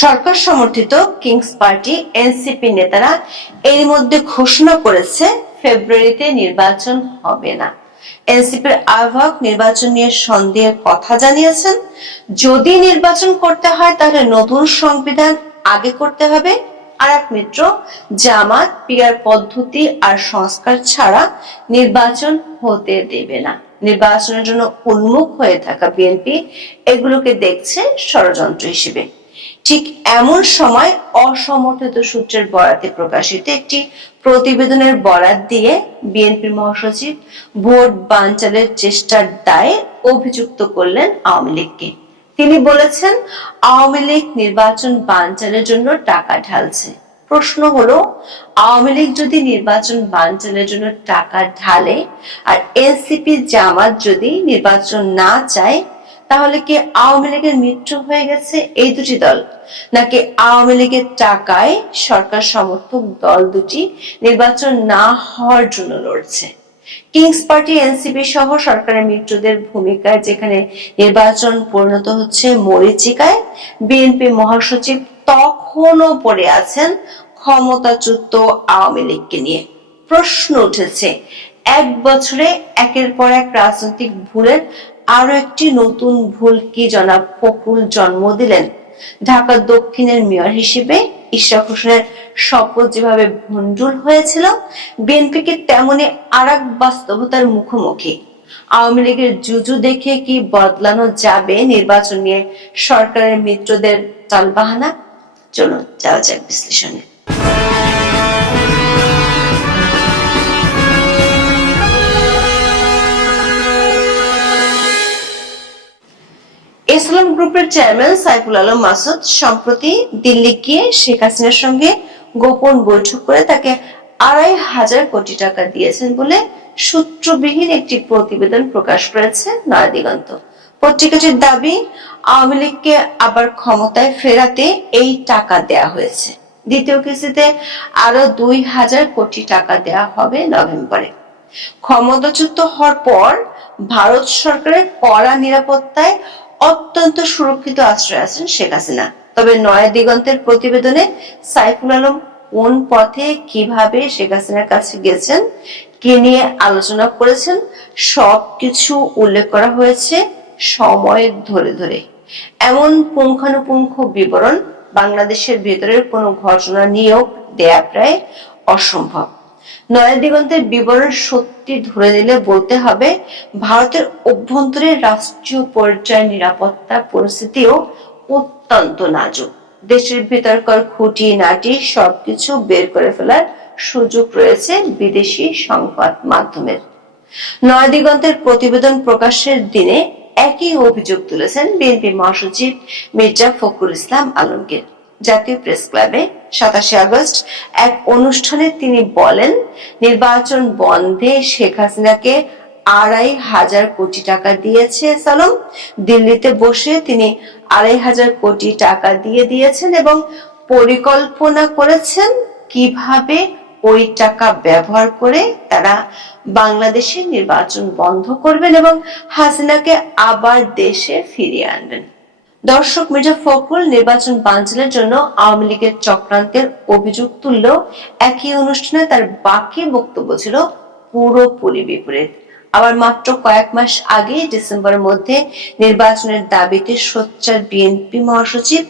সরকার সমর্থিত Kings party, NCP নেতারা এর মধ্যে ঘোষণা করেছে ফেব্রুয়ারিতে নির্বাচন হবে না। এনসিপির আহ্বায়ক নির্বাচন নিয়ে সন্দেহের কথা জানিয়েছেন। যদি নির্বাচন করতে হয়, তাহলে নতুন সংবিধান আগে করতে হবে। আর এক মিত্র, জামাত, পিয়ার পদ্ধতি আর সংস্কার ছাড়া নির্বাচন হতে দেবে না। নির্বাচনের জন্য উন্মুখ হয়ে থাকা বিএনপি এগুলোকে দেখছে ষড়যন্ত্র হিসেবে। ঠিক এমন সময় অসমর্থিত সূত্রের বরাতে প্রকাশিত একটি প্রতিবেদনের বরাত দিয়ে বিএনপির মহাসচিব ভোট বানচালের চেষ্টার দায়ে অভিযুক্ত করলেন আওয়ামী লীগকে। তিনি বলেছেন, আওয়ামী লীগ নির্বাচন বানচালের জন্য টাকা ঢালছে। প্রশ্ন হলো, আওয়ামী লীগ যদি নির্বাচন বানচালের জন্য টাকা ঢালে, আর এনসিপি জামাত যদি নির্বাচন না চায় তাহলে কি আওয়ামী লীগের মৃত্যু হয়ে গেছে এই দুটি দল? নাকি আওয়ামী লীগের টাকায় সরকার সমর্থক দল দুটি নির্বাচন না হওয়ার জন্য লড়ছে? কিংস পার্টি, এনসিপি সহ সরকারের মিত্রদের ভূমিকায় যেখানে নির্বাচন পরিণত হচ্ছে মরিচিকায়, বিএনপি মহাসচিব তখনও পড়ে আছেন ক্ষমতাচ্যুত আওয়ামী লীগকে নিয়ে। প্রশ্ন উঠেছে, এক বছরে একের পর এক রাজনৈতিক ভুলের আরও একটি নতুন ভুল কি জনাব ফখরুল জন্ম দিলেন? ঢাকা দক্ষিণের মেয়র হিসেবে ইশরাক হোসেনের শপথ যেভাবে ভণ্ডুল হয়েছিল, বিএনপিকে তেমনি আর বাস্তবতার মুখোমুখি। আওয়ামী লীগের জুজু দেখে কি বদলানো যাবে নির্বাচন নিয়ে সরকারের মিত্রদের টালবাহানা চলুন যাওয়া যাক বিশ্লেষণে। ইসলাম গ্রুপের চেয়ারম্যান সাইফুল আলম মাসুদ সম্প্রতি দিল্লি গিয়ে শেখ হাসিনার সঙ্গে গোপন বৈঠক করে তাকে আড়াই হাজার কোটি টাকা দিয়েছেন বলে সূত্রবিহীন একটি প্রতিবেদন প্রকাশ করেছে নয়াদিগন্ত। পত্রিকাটির দাবি, আওয়ামী লীগকে আবার ক্ষমতায় ফেরাতে এই টাকা দেয়া হয়েছে। দ্বিতীয় কিস্তিতে আরও দুই হাজার কোটি টাকা দেয়া হবে নভেম্বরে। ক্ষমতাচ্যুত হওয়ার পর ভারত সরকারের কড়া নিরাপত্তায় অত্যন্ত সুরক্ষিত আশ্রয় আছেন শেখ হাসিনা। তবে নয়া দিগন্তের প্রতিবেদনে সাইফুল আলম কোন পথে কীভাবে শেখ হাসিনার কাছে গেছেন, কি নিয়ে আলোচনা করেছেন, সবকিছু উল্লেখ করা হয়েছে সময় ধরে ধরে। এমন পুঙ্খানুপুঙ্খ বিবরণ বাংলাদেশের ভেতরের কোনো ঘটনা নিয়েও দেয়া প্রায় অসম্ভব। নয়া দিগন্তের বিবরণ সত্যি ধরে নিলে বলতে হবে, ভারতের অভ্যন্তরে রাষ্ট্রীয় পর্যায়ে নিরাপত্তা পরিস্থিতিও অত্যন্ত নাজুক। দেশের ভেতরকার খুঁটি নাটি সবকিছু বের করে ফেলার সুযোগ রয়েছে বিদেশি সংবাদ মাধ্যমের। নয়া দিগন্তের প্রতিবেদন প্রকাশের দিনে একই অভিযোগ তুলেছেন বিএনপি মহাসচিব মির্জা ফখরুল ইসলাম আলমগীর। জাতীয় প্রেস ক্লাবে সাতাশে আগস্ট এক অনুষ্ঠানে তিনি বলেন, নির্বাচন বন্ধে শেখ হাসিনাকে আড়াই হাজার কোটি টাকা দিয়েছে সালম। দিল্লিতে বসে তিনি আড়াই হাজার কোটি টাকা দিয়ে দিয়েছেন এবং পরিকল্পনা করেছেন কীভাবে ওই টাকা ব্যবহার করে তারা বাংলাদেশে নির্বাচন বন্ধ করবেন এবং হাসিনাকে আবার দেশে ফিরিয়ে আনবেন। দর্শক মির্জা ফখরুল নির্বাচন বানচালের জন্য আওয়ামী লীগের চক্রান্তের অভিযোগ তুললেও একই অনুষ্ঠানে তার বাকি বক্তব্য ছিল পুরোপুরি বিপরীত। আবার মাত্র কয়েক মাস আগে ডিসেম্বরের মধ্যে নির্বাচনের দাবিতে সোচ্চার বিএনপি মহাসচিব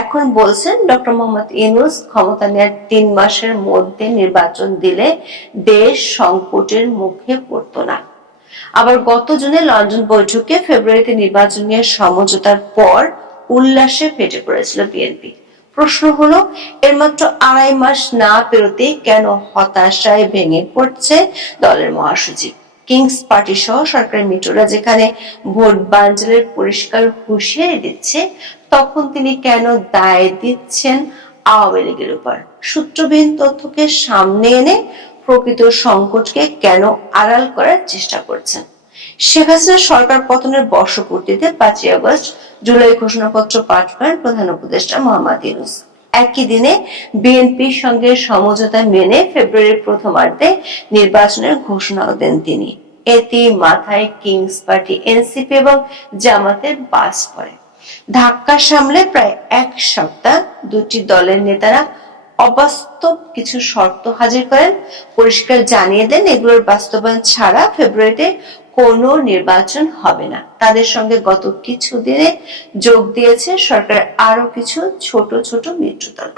এখন বলছেন, ডক্টর মোহাম্মদ ইউনুস ক্ষমতা নেয়ার তিন মাসের মধ্যে নির্বাচন দিলে দেশ সংকটের মুখে পড়তো না। আবার গত জুনে লন্ডন বৈঠকে ফেব্রুয়ারিতে নির্বাচন নিয়ে সমঝোতার পর উল্লাসে ফেটে পড়েছিল বিএনপি। প্রশ্ন হলো, এর মাত্র আড়াই মাস না পেরোতে কেন হতাশায় ভেঙে পড়ছে দলের মহাসচিব? কিংস পার্টি সহ সরকারি মিত্ররা যেখানে ভোট বাঞ্চালের পরিষ্কার হুঁশিয়ারি দিচ্ছে, তখন তিনি কেন দায় দিচ্ছেন আওয়ামী লীগের উপর? সূত্রবিহীন তথ্যকে সামনে এনে প্রকৃত সংকটকে কেন আড়াল করার চেষ্টা করছেন? শেখ হাসিনা সরকার পতনের বর্ষপূর্তিতে পাঁচই আগস্ট জুলাই ঘোষণাপত্র পাঠ করেন প্রধান উপদেষ্টা মোহাম্মদ ইউনুস। একই দিনে বিএনপির সঙ্গে সমঝোতা মেনে ফেব্রুয়ারির প্রথমার্ধে নির্বাচনের ঘোষণাও দেন তিনি। এতে মাথায় কিংস পার্টি, এনসিপি এবং জামাতের বাস পড়ে। ধাক্কা সামলে প্রায় এক সপ্তাহ দুটি দলের নেতারা অবাস্তব কিছু শর্ত হাজির করেন। পরিষ্কার জানিয়ে দেন এগুলোর বাস্তবায়ন ছাড়া ফেব্রুয়ারিতে কোনো নির্বাচন হবে না। তাদের সঙ্গে গত কিছুদিনে যোগ দিয়েছে সরকার আরও কিছু ছোট ছোট মিত্রদল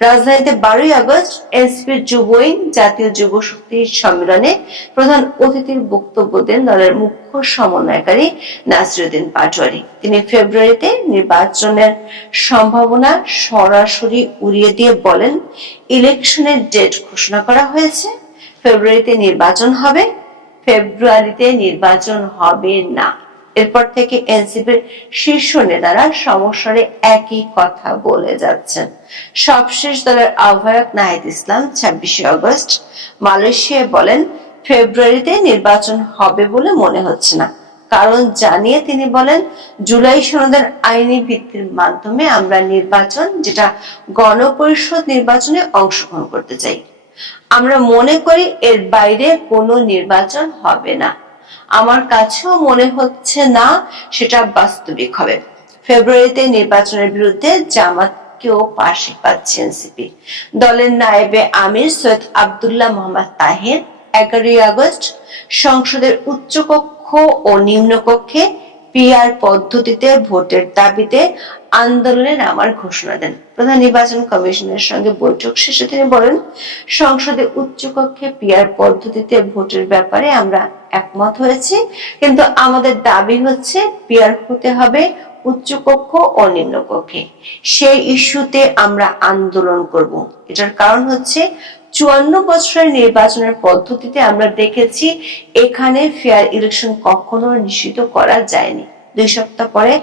রাজধানীতে বারোই আগস্ট এনসিপির যুব জাতীয় যুব শক্তি সম্মেলনে প্রধান অতিথির বক্তব্য দেন দলের মুখ্য সমন্বয়কারী নাসিরুদ্দিন পাটোয়ারি। তিনি ফেব্রুয়ারিতে নির্বাচনের সম্ভাবনা সরাসরি উড়িয়ে দিয়ে বলেন, ইলেকশনের ডেট ঘোষণা করা হয়েছে। ফেব্রুয়ারিতে নির্বাচন হবে। ফেব্রুয়ারিতে নির্বাচন হবে না। এরপর থেকে এনসিপির শীর্ষ নেতারা সমস্যারে একই কথা বলে যাচ্ছেন। সবশেষ দলের আহ্বায়ক নাহিদ ইসলাম ছাব্বিশে আগস্ট মালয়েশিয়ায় বলেন, ফেব্রুয়ারিতে নির্বাচন হবে বলে মনে হচ্ছে না। কারণ জানিয়ে তিনি বলেন, জুলাই সনদের আইনি ভিত্তির মাধ্যমে আমরা নির্বাচন, যেটা গণপরিষদ নির্বাচনে অংশগ্রহণ করতে চাই আমরা মনে করি এর বাইরে কোনো নির্বাচন হবে না। আমার কাছেও মনে হচ্ছে না সেটা বাস্তবিক হবে। ফেব্রুয়ারিতে নির্বাচনের বিরুদ্ধে জামাতকেও পাশে পাচ্ছে এনসিপি। দলের নায়েবে আমির সৈয়দ আবদুল্লাহ মোহাম্মদ তাহের, এগারোই আগস্ট সংসদের উচ্চকক্ষ ও নিম্নকক্ষে পিআর পদ্ধতিতে ভোটের দাবিতে আন্দোলনে নামার ঘোষণা দেন। প্রধান নির্বাচন কমিশনের সঙ্গে বৈঠক শেষে তিনি বলেন, সংসদে উচ্চকক্ষে পিআর পদ্ধতিতে ভোটের ব্যাপারে আমরা একমত হয়েছি, কিন্তু আমাদের দাবি হচ্ছে পিআর হতে হবে উচ্চকক্ষ ও নিম্নকক্ষে। সেই ইস্যুতে আমরা আন্দোলন করব। এটার কারণ হচ্ছে চুয়ান্ন বছরের নির্বাচনের পদ্ধতিতে আমরা দেখেছি এখানে ফেয়ার ইলেকশন কখনো নিশ্চিত করা যায়নি। দুই সপ্তাহ পরে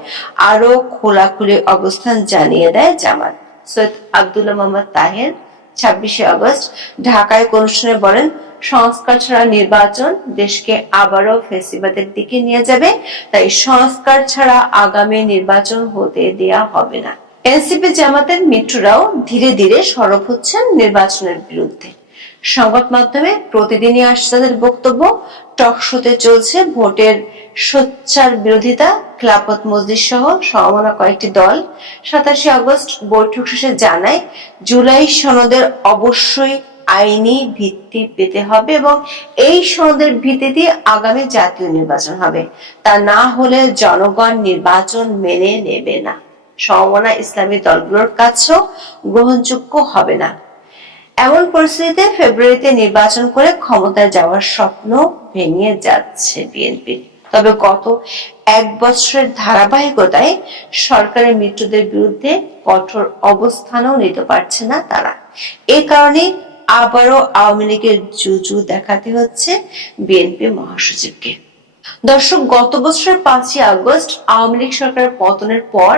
আরও খোলাখুলি অবস্থান জানিয়ে দেয় জামাত। সৈয়দ আব্দুল্লাহ মোহাম্মদ তাহের, ছাব্বিশে আগস্ট, ঢাকায় অনুষ্ঠানে বলেন, সংস্কার ছাড়া নির্বাচন দেশকে আবারও ফেসিবাদের দিকে নিয়ে যাবে, তাই সংস্কার ছাড়া আগামী নির্বাচন হতে দেয়া হবে না। এনসিপি জামাতের মিত্ররাও ধীরে ধীরে সরব হচ্ছেন নির্বাচনের বিরুদ্ধে। সংবাদ মাধ্যমে প্রতিদিনই আসছে তাদের বক্তব্য। টকশোতে চলছে ভোটের সোচ্চার বিরোধিতা। খেলাপথ মসজিদ সহ সমমনা কয়েকটি দল। সাতাশে আগস্ট বৈঠক শেষে জানায়, জুলাই সনদের অবশ্যই আইনি ভিত্তি পেতে হবে এবং এই সনদের ভিত্তিতে আগামী জাতীয় নির্বাচন হবে। তা না হলে জনগণ নির্বাচন মেনে নেবে না। সমমনা ইসলামী দলগুলোর কাছেও গ্রহণযোগ্য হবে না। এমন পরিস্থিতিতে ফেব্রুয়ারিতে নির্বাচন করে ক্ষমতায় যাওয়ার স্বপ্ন ভেঙে যাচ্ছে বিএনপি। তবে গত এক বছরের ধারাবাহিকতায় সরকারের মিত্রদের বিরুদ্ধে কঠোর অবস্থানও নিতে পারছে না তারা। এ কারণে আবারও আওয়ামী লীগের জুজু দেখাতে হচ্ছে বিএনপি মহাসচিবকে। দর্শক, গত বছরের পাঁচই আগস্ট আওয়ামী লীগ সরকারের পতনের পর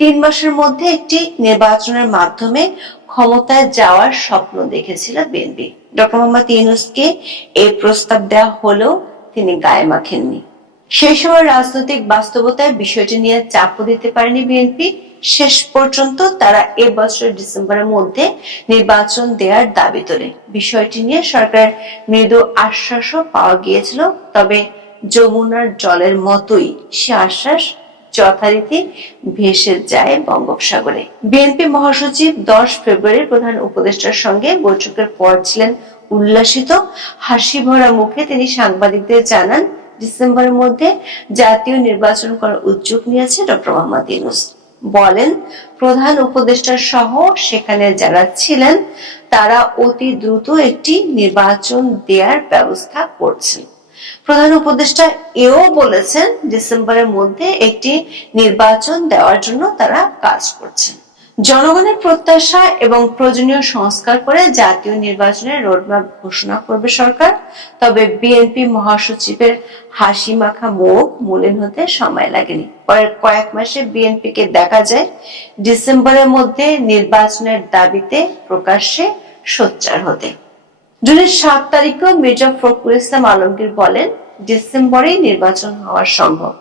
তিন মাসের মধ্যে একটি নির্বাচনের মাধ্যমে ক্ষমতায় যাওয়ার স্বপ্ন দেখেছিল বিএনপি ডক্টর মোহাম্মদ ইউনুসকে এই প্রস্তাব দেওয়া হলেও তিনি গায়ে মাখেননি। সেই সময় রাজনৈতিক বাস্তবতায় বিষয়টি নিয়ে চাপও দিতে পারেনি বিএনপি শেষ পর্যন্ত তারা এ বছরের ডিসেম্বরের মধ্যে নির্বাচন দেওয়ার দাবি তোলে। বিষয়টি নিয়ে সরকার মৃদু আশ্বাসও পাওয়া গিয়েছিল, তবে যমুনার জলের মতোই সে আশ্বাস যথারীতি ভেসে যায় বঙ্গোপসাগরে। বিএনপি মহাসচিব দশ ফেব্রুয়ারি প্রধান উপদেষ্টার সঙ্গে বৈঠকের পর ছিলেন উল্লাসিত। হাসি ভরা মুখে তিনি সাংবাদিকদের জানান, ডিসেম্বরের মধ্যে জাতীয় নির্বাচন করার উদ্যোগ নিয়েছে ডক্টর মোহাম্মদ ইউনুস। বলেন, প্রধান উপদেষ্টা সহ সেখানে যারা ছিলেন, তারা অতি দ্রুত একটি নির্বাচন দেওয়ার ব্যবস্থা করছেন। প্রধান উপদেষ্টা এও বলেছেন ডিসেম্বরের মধ্যে একটি নির্বাচন দেওয়ার জন্য তারা কাজ করছেন। জনগণের প্রত্যাশা এবং প্রয়োজনীয় সংস্কার করে জাতীয় নির্বাচনের রোডম্যাপ ঘোষণা করবে সরকার। তবে বিএনপি মহাসচিবের হাসি মাখা মুখ মলিন হতে সময় লাগেনি। পরের কয়েক মাসে বিএনপিকে দেখা যায়, ডিসেম্বরের মধ্যে নির্বাচনের দাবিতে প্রকাশ্যে সোচ্চার হতে। জুনের সাত তারিখেও মির্জা ফখরুল ইসলাম আলমগীর বলেন, ডিসেম্বরেই নির্বাচন হওয়া সম্ভব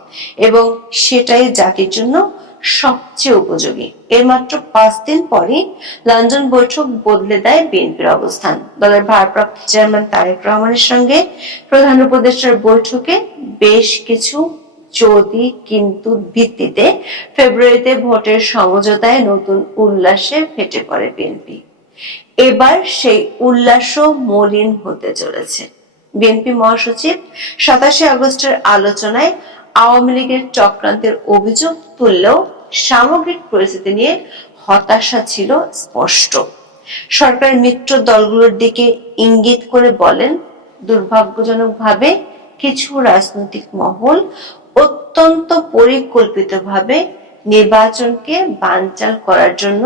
এবং সেটাই জাতির জন্য সবচেয়ে উপযোগী। এর মাত্র পাঁচ দিন পরে লন্ডন বৈঠক বদলে দেয় বিএনপির অবস্থান। দলের ভারপ্রাপ্ত চেয়ারম্যান তারেক রহমানের সঙ্গে প্রধান উপদেষ্টার বৈঠকে বেশ কিছু যদি কিন্তু ভিত্তিতে ফেব্রুয়ারিতে ভোটের সমঝোতায় নতুন উল্লাসে ফেটে পড়ে বিএনপি। এবার সেই উল্লাসও মলিন হতে চলেছে। বিএনপি মহাসচিব সাতাশে আগস্টের আলোচনায় আওয়ামী লীগের চক্রান্তের অভিযোগ তুললেও সামগ্রিক পরিস্থিতি নিয়ে হতাশা ছিল স্পষ্ট। সরকারের মিত্র দলগুলোর দিকে ইঙ্গিত করে বলেন, দুর্ভাগ্যজনকভাবে কিছু রাজনৈতিক মহল অত্যন্ত পরিকল্পিতভাবে নির্বাচনকে বানচাল করার জন্য,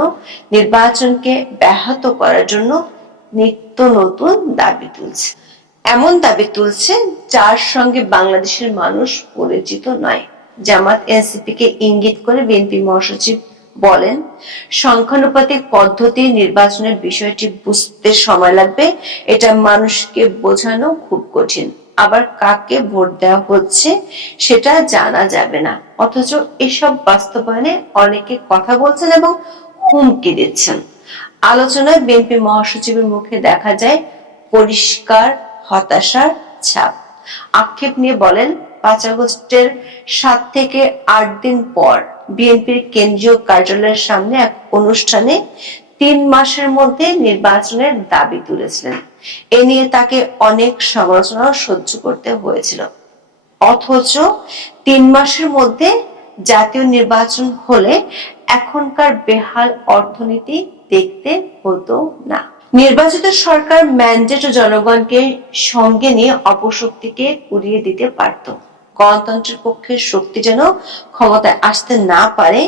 নির্বাচনকে ব্যাহত করার জন্য নিত্য নতুন দাবি তুলছে। এমন দাবি তুলছে যার সঙ্গে বাংলাদেশের মানুষ পরিচিত নয়। জামাত এনসিপি কে ইঙ্গিত করে বিএনপি মহাসচিব বলেন, সংখ্যানুপাতিক পদ্ধতি নির্বাচনের বিষয়টি বুঝতে সময় লাগবে। এটা মানুষকে বোঝানো খুব কঠিন। আবার কাকে ভোট দেওয়া হচ্ছে সেটা জানা যাবে না। অথচ এসব বাস্তবায়নে অনেকে কথা বলছেন এবং হুমকি দিচ্ছেন। আলোচনায় বিএনপি মহাসচিবের মুখে দেখা যায় পরিষ্কার, হতাশার ছাপ। আক্ষেপ নিয়ে বলেন, পাঁচ আগস্টের সাত থেকে আট দিন পর বিএনপির কেন্দ্রীয় কার্যালয়ের সামনে এক অনুষ্ঠানে তিন মাসের মধ্যে নির্বাচনের দাবি তুলেছিলেন। এ নিয়ে তাকে অনেক সমালোচনা সহ্য করতে হয়েছিল। অথচ তিন মাসের মধ্যে জাতীয় নির্বাচন হলে এখনকার বেহাল অর্থনীতি দেখতে হতো না। নির্বাচিত সরকার ম্যান্ডেট ও জনগণকে সঙ্গে নিয়ে অপশক্তিকে উড়িয়ে দিতে পারত। গণতন্ত্রের পক্ষে শক্তি যেন ক্ষমতায় আসতে না পারে,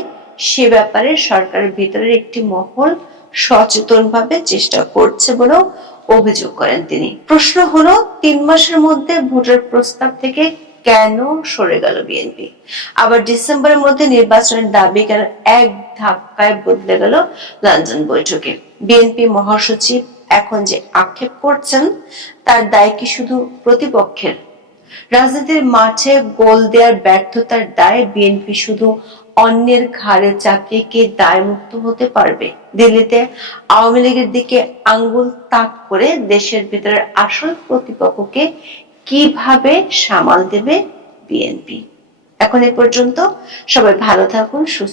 সে ব্যাপারে সরকারের ভিতরের একটি মহল সচেতনভাবে চেষ্টা করছে বলেও অভিযোগ করেন তিনি। প্রশ্ন হলো, তিন মাসের মধ্যে ভোটের প্রস্তাব থেকে কেন সরে গেল বিএনপি? আবার ডিসেম্বরের মধ্যে নির্বাচনের দাবি কেন এক ধাক্কায় বদলে গেল লন্ডন বৈঠকে? বিএনপি মহাসচিব এখন যে আক্ষেপ করছেন, তার দায় কি শুধু প্রতিপক্ষের? রাজনীতির মাঠে গোল দেওয়ার ব্যর্থতার দায় বিএনপি শুধু অন্যের ঘাড়ে চাপিয়ে কে দায় মুক্ত হতে পারবে? দিল্লিতে আওয়ামী লীগের দিকে আঙ্গুল তাক করে দেশের ভিতরের আসল প্রতিপক্ষকে কীভাবে সামাল দেবে বিএনপি? এখন এ পর্যন্ত সবাই ভালো থাকুন, সুস্থ